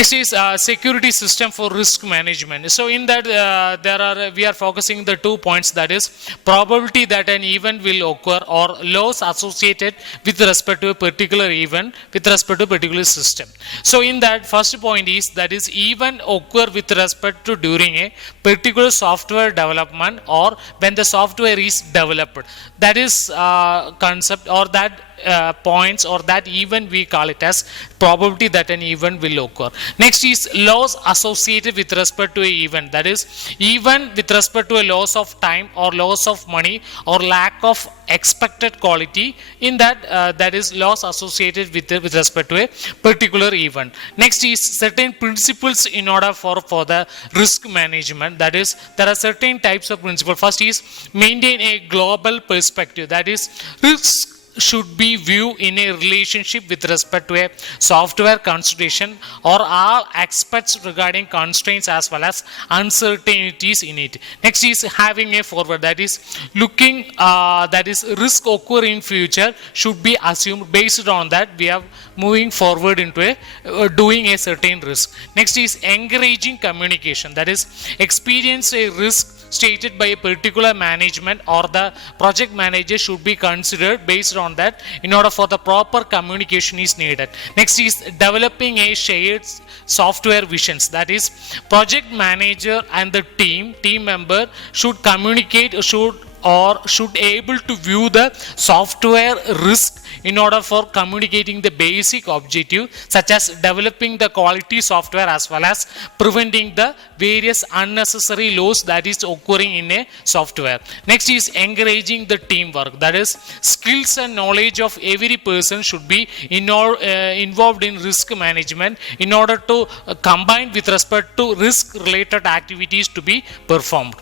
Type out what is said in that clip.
Next is security system for risk management. So in that we are focusing the 2 points, that is probability that an event will occur or loss associated with respect to a particular event with respect to a particular system. So in that first point is that is event occur with respect to during a particular software development or when the software is developed. That is concept or that points or that event we call it as probability that an event will occur. Next is loss associated with respect to an event, that is event with respect to a loss of time or loss of money or lack of expected quality. In that that is loss associated with respect to a particular event. Next is certain principles in order for the risk management, that is there are certain types of principles. First is maintain a global perspective, that is risk should be viewed in a relationship with respect to a software consideration or all aspects regarding constraints as well as uncertainties in it. Next is having a forward, that is looking that is risk occur in future should be assumed. Based on that we are moving forward into a doing a certain risk. Next is encouraging communication, that is experience a risk stated by a particular management or the project manager should be considered. Based on that, in order for the proper communication is needed. Next is developing a shared software visions, that is project manager and the team member should communicate, should able to view the software risk in order for communicating the basic objective, such as developing the quality software as well as preventing the various unnecessary loss that is occurring in a software. Next is encouraging the teamwork, that is skills and knowledge of every person should be involved in risk management in order to combine with respect to risk related activities to be performed.